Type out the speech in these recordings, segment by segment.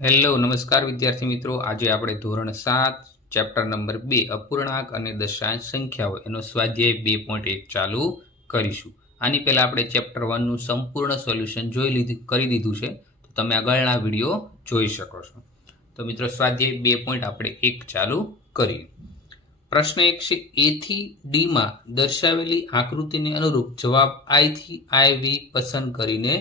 Hello નમસ્કાર વિદ્યાર્થી મિત્રો, આજે આપણે ધોરણ 7 ચેપ્ટર નંબર 2 અપૂર્ણાંક અને દશાંશ સંખ્યાઓ એનો સ્વાધ્યાય 2.1 ચાલુ કરીશું. આની પહેલા આપણે ચેપ્ટર 1 નું સંપૂર્ણ સોલ્યુશન કરી દીધું છે, તો તમે આગળના વિડીયો જોઈ શકો છો. તો મિત્રો સ્વાધ્યાય 2.1 ચાલુ કરીએ. પ્રશ્ન 1 છે, એ થી ડી માં દર્શાવેલી આકૃતિને અનુરૂપ જવાબ આઈ થી IV પસંદ કરીને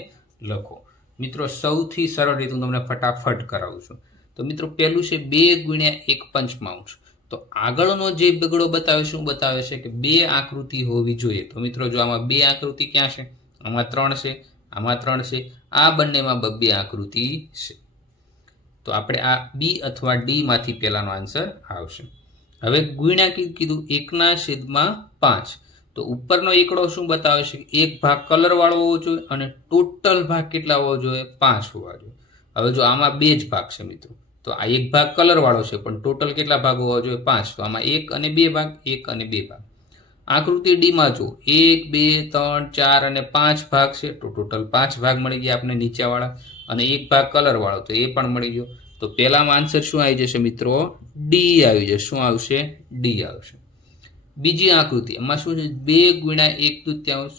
લખો. મિત્રો સૌથી સરળ રીત હું તમને ફટાફટ કરાવું છું. તો મિત્રો પહેલું છે 2 × 1 પંચમાંશ. તો આગળનો જે બગડો બતાવે શું બતાવે છે કે 2 આકૃતિ હોવી જોઈએ. તો મિત્રો જો આમાં 2 આકૃતિ ક્યાં છે? આમાં 3 છે, આમાં 3 છે, આ બંનેમાં 2 આકૃતિ છે. તો આપણે આ બી અથવા ડી માંથી પહેલાનો આન્સર આવશે. હવે ગુણ્યા કીધું 1/5. તો ઉપરનો એકડો શું બતાવે છે? એક ભાગ કલર વાળો હોવો જોઈએ અને ટોટલ ભાગ કેટલા હોવો જોઈએ? 5 હોવા જોઈએ. હવે જો આમાં 2 જ ભાગ છે મિત્રો, તો આ એક ભાગ કલર વાળો છે પણ ટોટલ કેટલા ભાગ હોવા જોઈએ? 5. તો આમાં 1 અને 2 ભાગ, 1 અને 2 ભાગ. આકૃતિ ડી માં જો 1 2 3 4 અને 5 ભાગ છે, તો ટોટલ 5 ભાગ મળી ગયા આપણે નીચેવાળા, અને એક ભાગ કલર વાળો તો એ પણ મળી ગયો. તો પહેલામાં આન્સર શું આવી જશે મિત્રો? ડી આવી જશે. શું આવશે? ડી આવશે. બીજી આકૃતિ, એમાં શું છે? 2 × 1/2.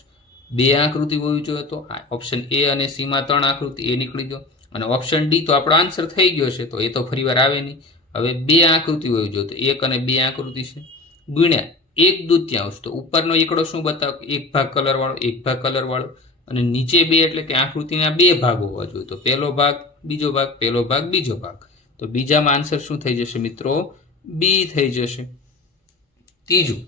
2 આકૃતિ હોવી જોઈએ. તો ઓપ્શન એ અને સી માં 3 આકૃતિ, એ નીકળી ગયો. અને ઓપ્શન ડી તો આપણો આન્સર થઈ ગયો છે, તો એ તો ફરી વાર આવે નહીં. હવે 2 આકૃતિ હોવી જોઈએ. તો 1 અને 2 આકૃતિ છે. ગુણ્યા 1/2. તો ઉપરનો એકડો શું બતાવે? એક ભાગ કલર વાળો, એક ભાગ કલર વાળો, અને નીચે 2 એટલે કે આકૃતિના 2 ભાગ હોવા જોઈએ. તો પહેલો ભાગ, બીજો ભાગ, પહેલો ભાગ, બીજો ભાગ. તો બીજામાં આન્સર શું થઈ જશે મિત્રો? બી થઈ જશે. ત્રીજું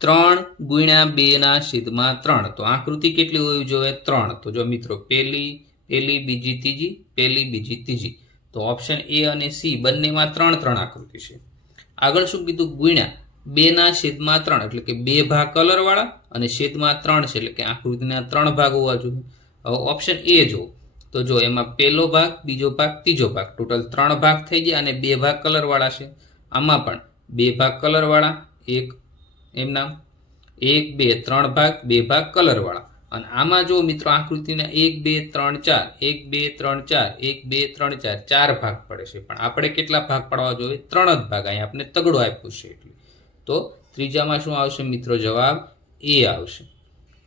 3 × 2/3. તો આકૃતિ કેટલી હોવી જોઈએ? 3. તો જો મિત્રો પહેલી બીજી ત્રીજી, પહેલી બીજી ત્રીજી. તો ઓપ્શન એ અને સી બંનેમાં 3 આકૃતિ છે. આગળ શું કીધું? ગુણ્યા 2/3, એટલે કે 2 ભાગ કલર વાળા અને છેદમાં 3 છે, એટલે કે આકૃતિના 3 ભાગ હોવા જોઈએ. હવે ઓપ્શન એ જો, તો જો એમાં પહેલો ભાગ, બીજો ભાગ, ત્રીજો ભાગ, ટોટલ 3 ભાગ થઈ ગયા અને 2 ભાગ કલર વાળા છે. આમાં પણ 2 ભાગ કલર વાળા, એક એમના 1 2 3 ભાગ, 2 ભાગ કલર વાળા. અને આમાં જો મિત્રો આકૃતિના 1 2 3 4, 1 2 3 4, 1 2 3 4, 4 ભાગ પડે છે. પણ આપણે કેટલા ભાગ પાડવા જોઈએ? 3 જ ભાગ. અહીંયા આપણે તગડો આપ્યું છે એટલે. તો ત્રીજામાં શું આવશે મિત્રો? જવાબ એ આવશે.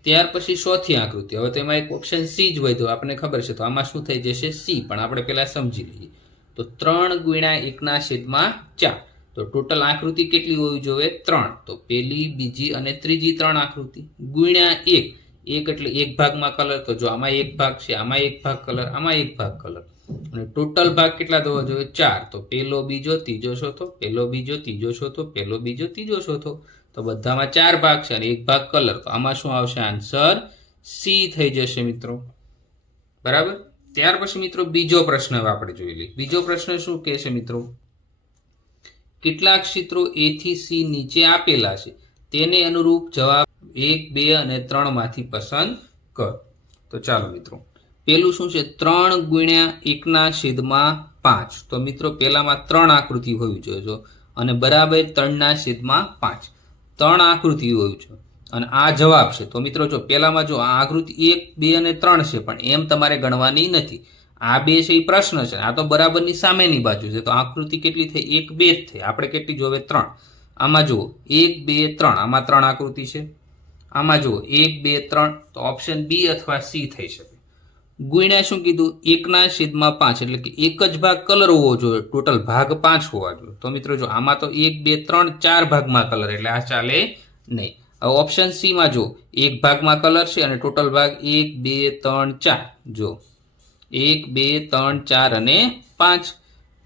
ત્યાર પછી ચોથી આકૃતિ. હવે તેમાં એક ઓપ્શન સી જ વધ્યો, આપણને ખબર છે. તો આમાં શું થઈ જશે? સી. પણ આપણે પહેલા સમજી લઈએ. તો 3 × 1/4. તો ટોટલ આકૃતિ કેટલી હોવી જોઈએ? 3. તો પહેલી, બીજી અને ત્રીજી 3 આકૃતિ. ગુણ્યા 1. 1 એટલે એક ભાગમાં કલર. તો જો આમાં એક ભાગ છે, આમાં એક ભાગ કલર, આમાં એક ભાગ કલર. અને ટોટલ ભાગ કેટલા હોવા જોઈએ? 4. તો પહેલો બીજો ત્રીજો ચોથો, પહેલો બીજો ત્રીજો ચોથો, પહેલો બીજો ત્રીજો ચોથો. તો બધામાં 4 ભાગ છે અને એક ભાગ કલર. તો આમાં શું આવશે? આન્સર સી થઈ જશે મિત્રો. બરાબર. ત્યાર પછી મિત્રો બીજો પ્રશ્ન આપણે જોઈ લઈએ. બીજો પ્રશ્ન શું કહે છે મિત્રો? કેટલાક ક્ષેત્રો એ થી સી નીચે આપેલા છે, તેને અનુરૂપ જવાબ 1 2 અને 3 માંથી પસંદ કરો. તો ચાલો મિત્રો, પેલું શું છે? 3 × 1/5. તો મિત્રો પહેલામાં 3 આકૃતિ હોવી જોઈએ અને બરાબર 3/5. 3 આકૃતિ હોવી જોઈએ અને આ જવાબ છે. તો મિત્રો જો પહેલામાં જો આ આકૃતિ 1 2 અને 3 છે, પણ એમ તમારે ગણવાની નથી. આ 2 છે એ પ્રશ્ન છે, આ તો બરાબરની સામેની બાજુ છે. તો આકૃતિ કેટલી થઈ? 1 2 જ થઈ. આપણે કેટલી જોવે? 3. આમાં જુઓ 1 2 3, આમાં 3 આકૃતિ છે. આમાં જુઓ 1 2 3. તો ઓપ્શન બી અથવા સી થઈ શકે. ગુણ્યા શું કીધું? 1/5, એટલે કે એક જ ભાગ કલર હોવો જોઈએ. ટોટલ ભાગ 5 હોવા જોઈએ. તો મિત્રો જો આમાં તો 1 2 3 4 ભાગમાં કલર, એટલે આ ચાલે નહીં. હવે ઓપ્શન સી માં જો એક ભાગમાં કલર છે અને ટોટલ ભાગ 1 2 3 4. જો 1 2 3 4 અને 5.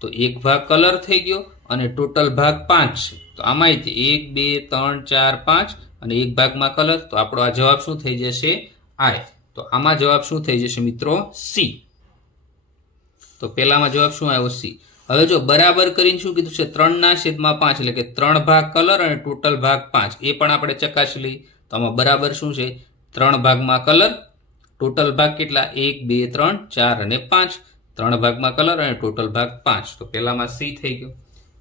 તો એક ભાગ કલર થઈ ગયો અને ટોટલ ભાગ 5 છે. તો આમાંથી 1 2 3 4 5 અને એક ભાગમાં કલર. તો આપણો આ જવાબ શું થઈ જશે? આઈ. તો આમાં જવાબ શું થઈ જશે મિત્રો? સી. તો પહેલામાં જવાબ શું આવ્યો? સી. હવે જો બરાબર કરીને શું કીધું છે? 3/5, એટલે કે 3 ભાગ કલર અને ટોટલ ભાગ 5. એ પણ આપણે ચકાસી લઈએ. તો આમાં બરાબર શું છે? 3 ભાગમાં કલર, ટોટલ ભાગ કેટલા? 1 2 3 4 અને 5. 3 ભાગમાં કલર અને ટોટલ ભાગ 5. તો પહેલામાં સી થઈ ગયો.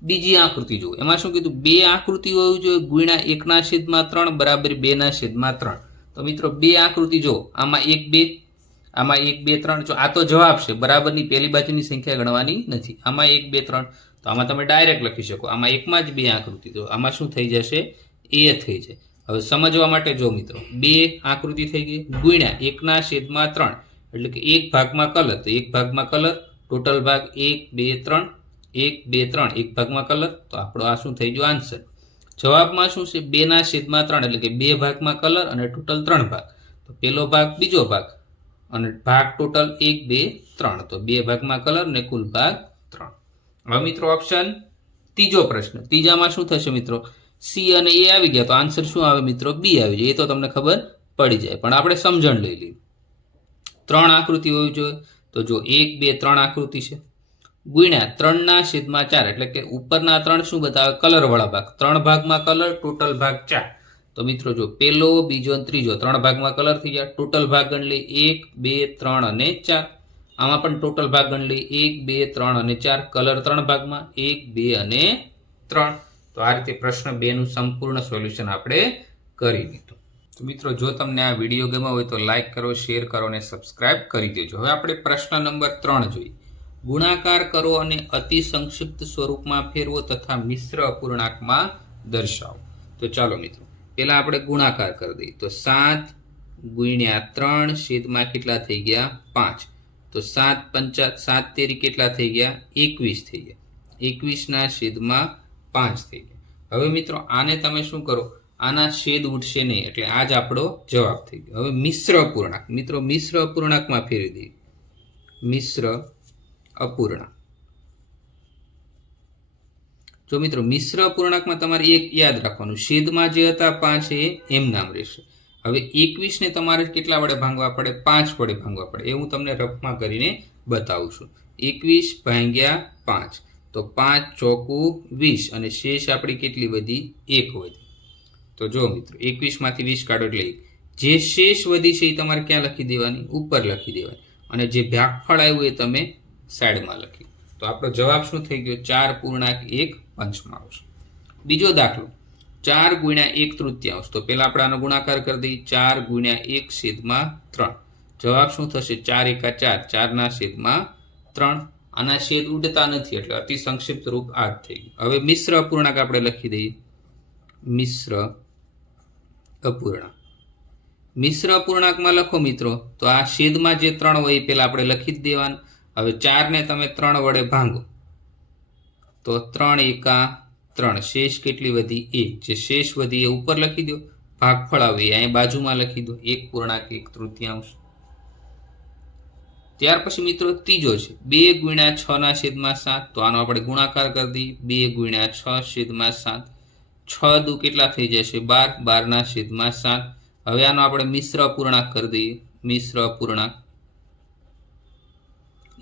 બીજી આકૃતિ જુઓ. એમાં શું કીધું? 2 આકૃતિ હોવી જોઈએ. ગુણ્યા 1/3 બરાબર 2/3. તો મિત્રો 2 આકૃતિ જો, આમાં 1 2, આમાં 1 2 3 જો આ તો જવાબ છે, બરાબરની પહેલી બાજુની સંખ્યા ગણવાની નથી. આમાં 1 2 3 તો આમાં તમે ડાયરેક્ટ લખી શકો. આમાં એકમાં જ 2 આકૃતિ, તો આમાં શું થઈ જશે? એ થઈ જાય. હવે સમજવા માટે જો મિત્રો 2 આકૃતિ થઈ ગઈ ગુણ્યા 1/3 એટલે કે 1 ભાગમાં કલર, તો 1 ભાગમાં કલર ટોટલ ભાગ 1 2 3 1 2 3 1 ભાગમાં કલર, તો આપણો આ શું થઈ ગયો આન્સર. જવાબમાં શું છે? 2/3 એટલે કે 2 ભાગમાં કલર અને ટોટલ 3 ભાગ, તો પહેલો ભાગ બીજો ભાગ અને ભાગ ટોટલ 1 2 3, તો 2 ભાગમાં કલર ને કુલ ભાગ 3. હવે મિત્રો ઓપ્શન ત્રીજો પ્રશ્ન, ત્રીજામાં શું થશે મિત્રો? સી અને એ આવી ગયા, તો આન્સર શું આવે મિત્રો? બી આવી જાય. એ તો તમને ખબર પડી જાય, પણ આપણે સમજણ લઈ લઈએ. 3 આકૃતિ હોવી જોઈએ, તો જો 1 2 3 આકૃતિ છે ગુણ્યા 3/4 એટલે કે ઉપરના 3 શું બતાવે? કલર વાળા ભાગ, 3 ભાગમાં કલર ટોટલ ભાગ 4. તો મિત્રો જો પહેલો બીજો અને ત્રીજો 3 ભાગમાં કલર થઈ ગયા, ટોટલ ભાગ ગણી લઈ 1 2 3 અને 4. આમાં પણ ટોટલ ભાગ ગણી લઈ 1 2 3 અને 4, કલર 3 ભાગમાં 1 2 અને 3. તો આ રીતે પ્રશ્ન 2 નું સંપૂર્ણ સોલ્યુશન આપણે કરી લીધું. તો મિત્રો જો તમને આ વિડીયો ગમ્યો હોય તો લાઈક કરો, શેર કરો અને સબસ્ક્રાઇબ કરી દેજો. હવે આપણે પ્રશ્ન નંબર 3 જોઈએ. ગુણાકાર કરો અને અતિ સંક્ષિપ્ત સ્વરૂપમાં ફેરવો તથા મિશ્ર અપૂર્ણાંકમાં દર્શાવો. તો ચાલો મિત્રો પહેલા આપણે ગુણાકાર કરી દઈએ. તો 7 ગુણ્યા 3 છેદમાં કેટલા થઈ ગયા? 5. તો 7 5 7 તેરી કેટલા થઈ ગયા? 21 થઈ ગયા. 21 ના છેદમાં 5 થઈ ગયા. હવે મિત્રો આને તમે શું કરો? આના છેદ ઉઠશે નહીં, એટલે આ જ આપણો જવાબ થઈ ગયો. હવે મિશ્ર અપૂર્ણાંક, મિત્રો મિશ્ર અપૂર્ણાંકમાં ફેરવી દઈએ. મિશ્ર અપૂર્ણાંક, જો મિત્રો મિશ્ર અપૂર્ણાંકમાં તમારે એક યાદ રાખવાનું, છેદમાં જે હતા 5 એ એમ નામ રહેશે. હવે 21 ને તમારે કેટલા વડે ભાંગવા પડે? 5 વડે ભાંગવા પડે. એ હું તમને રફમાં કરીને બતાવું છું. 21 ભાગ્યા 5, તો 5 ચોકું 20 અને શેષ આપણી કેટલી વધી? 1 વધી. તો જો મિત્રો 21 માંથી 20 કાઢો એટલે 1. જે શેષ વધી છે એ તમારે ક્યાં લખી દેવાની? ઉપર લખી દેવાની. અને જે ભાગફળ આવ્યું એ તમે સાઈડમાં લખી. તો આપણો જવાબ શું થઈ ગયો? 4.1 પંચમાંશ. બીજો દાખલો 4 ગુણ્યા 1/3. તો પહેલા આપણે આનો ગુણાકાર કરી દઈએ. 4 ગુણ્યા 1/3. જવાબ શું થશે? 4 × 4 4/3. આના છેદ ઉડતા નથી એટલે અતિ સંક્ષિપ્ત રૂપ આ જ થઈ ગયું. હવે મિશ્ર અપૂર્ણાંક આપણે લખી દઈએ. મિશ્ર અપૂર્ણાંક, મિશ્ર અપૂર્ણાંકમાં લખો મિત્રો તો આ છેદમાં જે 3 હોય એ પહેલા આપણે લખી જ દેવાનું. હવે 4 ને તમે 3 વડે ભાંગો તો 3 એકા 3, શેષ કેટલી વધી? 1. જે શેષ વધી એ ઉપર લખી દો, ભાગફળ આવે એ અહીં બાજુમાં લખી દો, 1.1/3. ત્યાર પછી મિત્રો ત્રીજો છે 2 ગુણ્યા 6/7. તો આનો આપણે ગુણાકાર કરી દઈએ. 2 ગુણ્યા 6/7. 6 દુ કેટલા થઈ જશે? 12. 12/7. હવે આનો આપણે મિશ્ર અપૂર્ણાંક કરી દઈએ. મિશ્ર અપૂર્ણાંક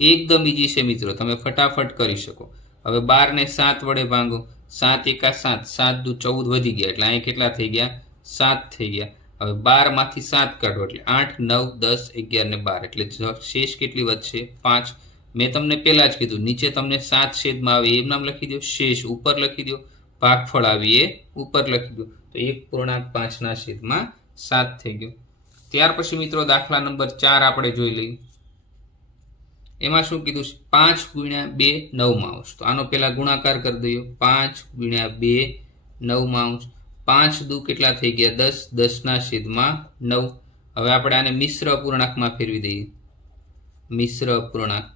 એકદમ ઈજી છે મિત્રો, તમે ફટાફટ કરી શકો. હવે 12 ને 7 વડે ભાંગો. 7 એકા 7, 7 દુ 14 વધી ગયા એટલે અહીં કેટલા થઈ ગયા? 7 થઈ ગયા. હવે 12 માંથી 7 કાઢો એટલે 8 9 10 11 ને 12 એટલે શેષ કેટલી વધશે? 5. મેં તમને પહેલા જ કીધું નીચે તમને 7 છેદમાં આવે એમ નામ લખી દો, શેષ ઉપર લખી દો, ભાગફળ આવી એ ઉપર લખી દો. તો 1.5/7 થઈ ગયું. ત્યાર પછી મિત્રો દાખલા નંબર 4 આપણે જોઈ લઈએ. એમાં શું કીધું છે? 5 ગુણ્યા 2 9 તો આનો પહેલા ગુણાકાર કરી દઈએ. 5 ગુણ્યા 2 9. 5 દુ કેટલા થઈ ગયા? 10. 10/9. હવે આપણે આને મિશ્ર અપૂર્ણાંકમાં ફેરવી દઈએ. મિશ્ર અપૂર્ણાંક,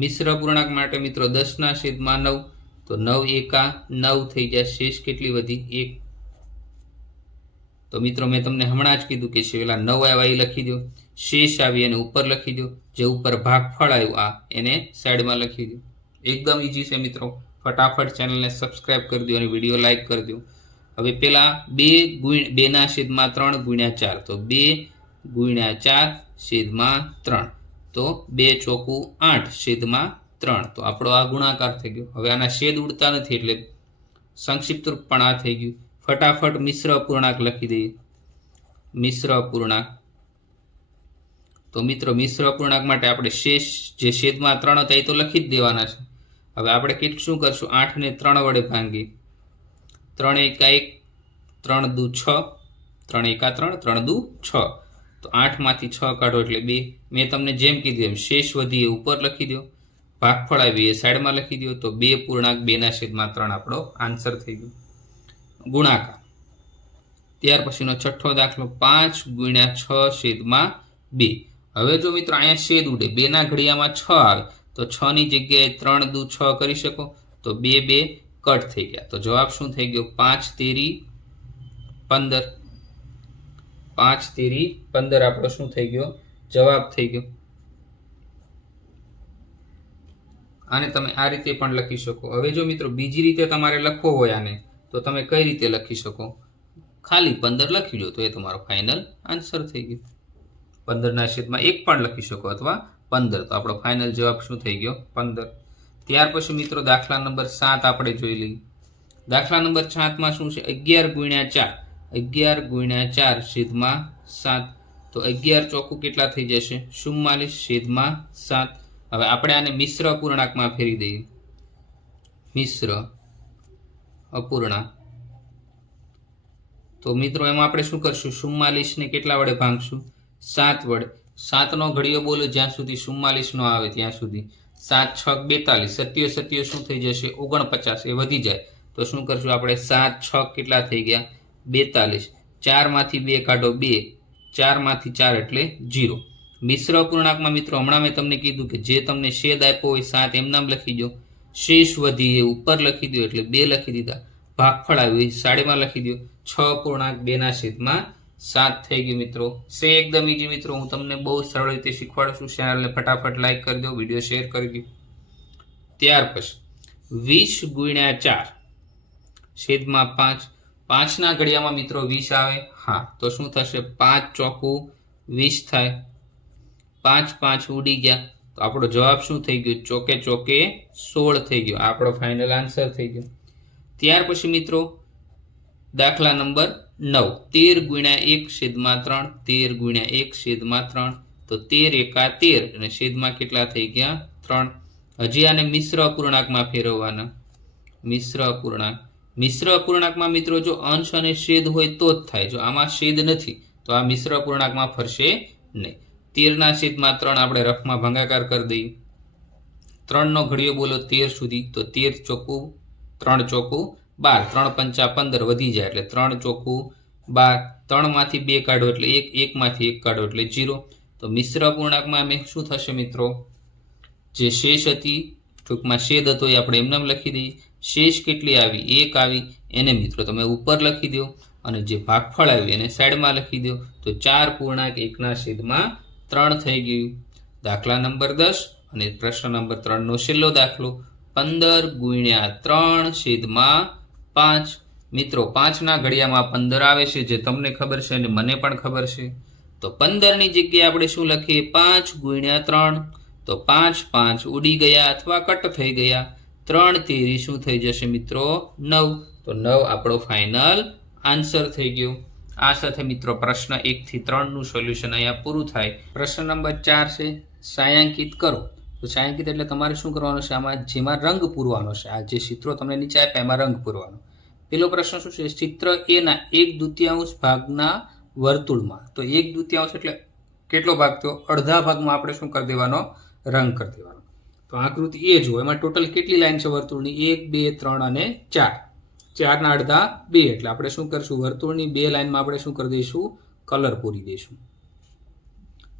મિશ્ર અપૂર્ણાંક માટે મિત્રો 10/9. તો 9 એકા 9 થઈ જાય, શેષ કેટલી વધી? 1. તો મિત્રો મેં તમને હમણાં જ કીધું કે પેલા 9 આવ્યા એ લખી દો, શેષ આવી એને ઉપર લખી દો, જે ઉપર ભાગફળ આવ્યું આ એને સાઈડમાં લખી દો. એકદમ ઈજી છે મિત્રો, ફટાફટ ચેનલને સબસ્ક્રાઇબ કરી દો અને વિડીયો લાઈક કરી દો. હવે પેલા 2/3 ગુણ્યા 4. તો 2 ગુણ્યા 4/3. તો 2 ચોકું 8/3. તો આપણો આ ગુણાકાર થઈ ગયો. હવે આના છેદ ઉડતા નથી એટલે સંક્ષિપ્ત રૂપ પણ આ થઈ ગયું. ફટાફટ મિશ્ર અપૂર્ણાંક લખી દઈએ. મિશ્ર અપૂર્ણાંક, તો મિત્રો મિશ્ર અપૂર્ણાંક માટે આપણે શેષ જે છેદમાં 3 હતા એ તો લખી જ દેવાના છે. હવે આપણે શું કરશું? 8 ને 3 વડે ભાંગીએ. 3 એકા 1, 3 દુ 6, 3 એકા 3, 3 દુ 6. તો 8માંથી 6 કાઢો એટલે 2. મેં તમને જેમ કીધું એમ શેષ વધી એ ઉપર લખી દો, ભાગફળ આવી એ સાઈડમાં લખી દો, તો 2.2/3 આપણો આન્સર થઈ ગયો. ગુણાકાર. ત્યાર પછીનો છઠ્ઠો દાખલો 5×6/2. હવે જો મિત્રો અહીંયા છેદ ઉડે, 2ના ઘડિયામાં 6 આવે તો 6ની જગ્યાએ 3 દુ 6 કરી શકો, તો 2 કટ થઈ ગયા. તો જવાબ શું થઈ ગયો? 5×3 = 15. 5×3 = 15 આપણો શું થઈ ગયો? જવાબ થઈ ગયો. આને તમે આ રીતે પણ લખી શકો. હવે જો મિત્રો બીજી રીતે તમારે લખવો હોય આને, તો તમે કઈ રીતે લખી શકો? ખાલી 15 લખી લો તો એ તમારો ફાઇનલ આન્સર થઈ ગયો. 15/1 પણ લખી શકો અથવા 15. તો આપણો ફાઇનલ જવાબ શું થઈ ગયો? 15. ત્યાર પછી મિત્રો દાખલા નંબર 7 આપણે જોઈ લઈએ. દાખલા નંબર 7માં શું છે? 11×4. 11×4/7. તો 11 ચોખ્ખું કેટલા થઈ જશે? 44/7. હવે આપણે આને મિશ્ર અપૂર્ણાંકમાં ફેરવી દઈએ. મિશ્ર અપૂર્ણાંક. તો મિત્રો એમાં આપણે શું કરશું? 44ને કેટલા વડે ભાંગશું? 7 વડે. 7નો ઘડિયો બોલો જ્યાં સુધી 44 નો આવે ત્યાં સુધી. 7 6 42. 7 શું થઈ જશે? 49. એ વધી જાય તો શું કરશું આપણે? 7 6 કેટલા થઈ ગયા? 42. 4માંથી 2 કાઢો 2. 4માંથી 4 એટલે 0. મિશ્ર અપૂર્ણાંકમાં મિત્રો હમણાં મેં તમને કીધું કે જે તમને છેદ આપ્યો હોય 7 એમ નામ લખી દો, શેષ વધી એ ઉપર લખી દો એટલે 2 લખી દીધા, ભાગફળ આવ્યું સાઈડમાં લખી દો, 6.2/7 થઈ ગયું મિત્રો. સે એકદમ ઈજી મિત્રો. હું તમને બહુ સરળ રીતે શીખવાડું છું. ચેનલને ફટાફટ લાઈક કરી દો, વિડીયો શેર કરી દો. ત્યાર પછી 20×4/5. 5ના ઘડિયામાં મિત્રો 20 આવે. હા, તો શું થશે? 5 ચોકું 20 થાય. 5 5 ઉડી ગયા તો આપણો જવાબ શું થઈ ગયો? ચોકે ચોકે 16 થઈ ગયો. આપણો ફાઇનલ આન્સર થઈ ગયો. ત્યાર પછી મિત્રો દાખલા નંબર 9. 13×1/3. 13×1/3. તો 13 એકા 13 અને છેદમાં કેટલા થઈ ગયા? 3. હજી આને મિશ્ર અપૂર્ણાંકમાં ફેરવવાના. મિશ્ર અપૂર્ણાંક. મિશ્ર અપૂર્ણાંકમાં મિત્રો જો અંશ અને છેદ હોય તો જ થાય. જો આમાં છેદ નથી તો આ મિશ્ર અપૂર્ણાંકમાં ફરશે નહીં. 13/3 આપણે રફમાં ભાગાકાર કરી દઈએ. 3નો ઘડિયો બોલો 13 સુધી, તો 13 ચોકું 3 ચોકું 12. 3 5 15 વધી જાય એટલે 3 ચોકું 12. 3માંથી 2 કાઢો એટલે 1. 1માંથી 1 કાઢો એટલે 0. તો મિશ્ર અપૂર્ણાંકમાં અમે શું થશે મિત્રો? જે શેષ હતી, ટૂંકમાં છેદ હતો, એ આપણે એમને લખી દઈએ. શેષ કેટલી આવી? 1 આવી. એને મિત્રો તમે ઉપર લખી દો અને જે ભાગફળ આવ્યું એને સાઈડમાં લખી દો. તો 4.1/3 થઈ ગયું. દાખલા નંબર 10 અને પ્રશ્ન નંબર 3નો છેલ્લો દાખલો 15×3/5. મિત્રો 5ના ઘડિયામાં 15 આવે છે, જે તમને ખબર છે અને મને પણ ખબર છે. તો 15ની જગ્યાએ આપણે શું લખીએ? 5×3. તો 5 5 ઉડી ગયા અથવા કટ થઈ ગયા. 3 તેરી શું થઈ જશે મિત્રો? 9. તો 9 આપણો ફાઇનલ આન્સર થઈ ગયો. આ સાથે મિત્રો પ્રશ્ન 1 થી 3નું સોલ્યુશન અહીંયા પૂરું થાય. પ્રશ્ન નંબર 4 છે છાંયાંકિત કરો. તો છાંયાંકિત એટલે તમારે શું કરવાનું છે? આમાં જેમાં રંગ પૂરવાનો છે. આ જે ચિત્રો તમને નીચે આપ્યા એમાં રંગ પૂરવાનો. પેલો પ્રશ્ન શું છે? ચિત્ર એ ના 1/2 ભાગના વર્તુળમાં. તો 1/2 એટલે કેટલો ભાગ થયો? અડધા ભાગમાં આપણે શું કરી દેવાનો? રંગ કરી દેવાનો. તો આકૃતિ એ જુઓ. એમાં ટોટલ કેટલી લાઈન છે વર્તુળની? 1 2 3 અને 4. 4ના અડધા 2 એટલે આપણે શું કરશું? વર્તુળની 2 લાઈનમાં આપણે શું કરી દઈશું? કલર પૂરી દઈશું.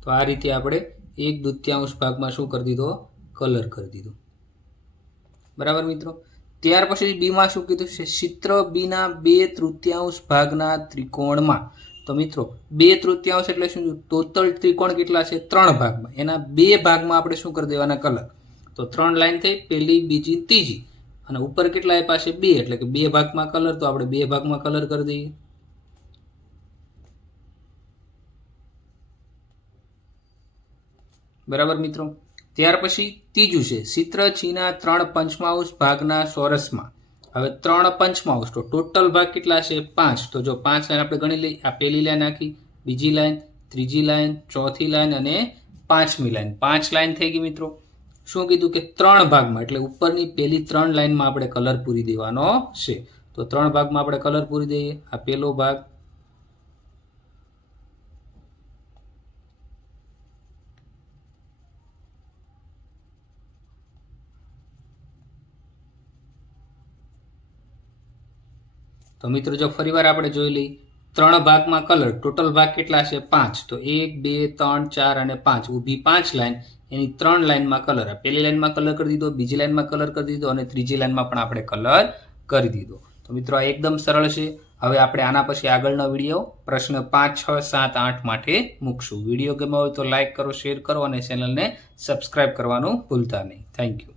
તો આ રીતે આપણે 1/2 ભાગમાં શું કરી દીધો? કલર કરી દીધો. બરાબર મિત્રો. ત્યાર પછી બીમાં શું કીધું છે? ચિત્ર બીના 2/3 ભાગના ત્રિકોણમાં. તો મિત્રો 2/3 એટલે શું? ટોટલ ત્રિકોણ કેટલા છે? 3 ભાગમાં. એના 2 ભાગમાં આપણે શું કરી દેવાના? કલર. તો 3 લાઈન થઈ, પહેલી બીજી ત્રીજી, અને ઉપર કેટલા આપ્યા છે? 2 એટલે કે 2 ભાગમાં કલર. તો આપણે 2 ભાગમાં કલર કરી દઈએ. બરાબર મિત્રો. ત્યાર પછી ત્રીજું છે ચિત્ર છીના 3/5 ભાગના ચોરસમાં. હવે 3/5 તો ટોટલ ભાગ કેટલા છે? 5. તો જો 5 લાઈન આપણે ગણી લઈએ. આ પહેલી લાઈન આખી, બીજી લાઈન, ત્રીજી લાઈન, ચોથી લાઈન અને 5મી લાઈન. 5 લાઈન થઈ ગઈ મિત્રો. શું કીધું કે 3 ભાગમાં, એટલે ઉપરની પહેલી 3 લાઈનમાં આપણે કલર પૂરી દેવાનો છે. તો 3 ભાગમાં આપણે કલર પૂરી દઈએ. આ પહેલો ભાગ, તો મિત્રો જો ફરીવાર આપણે જોઈ લઈએ, 3 ભાગમાં કલર, ટોટલ ભાગ કેટલા છે 5, તો 1 2 3 4 અને 5 ઊભી 5 લાઈન, એની 3 લાઈનમાં કલર, પહેલી લાઈનમાં કલર કરી દીધો, બીજી લાઈનમાં કલર કરી દીધો અને ત્રીજી લાઈનમાં પણ આપણે કલર કરી દીધો. તો મિત્રો આ એકદમ સરળ છે. હવે આપણે આના પછી આગળનો વિડીયો પ્રશ્ન 5 6 7 8 માટે મૂકશું. વિડીયો ગમ્યો હોય તો લાઈક કરો, શેર કરો અને ચેનલને સબસ્ક્રાઇબ કરવાનું ભૂલતા નહીં. Thank you.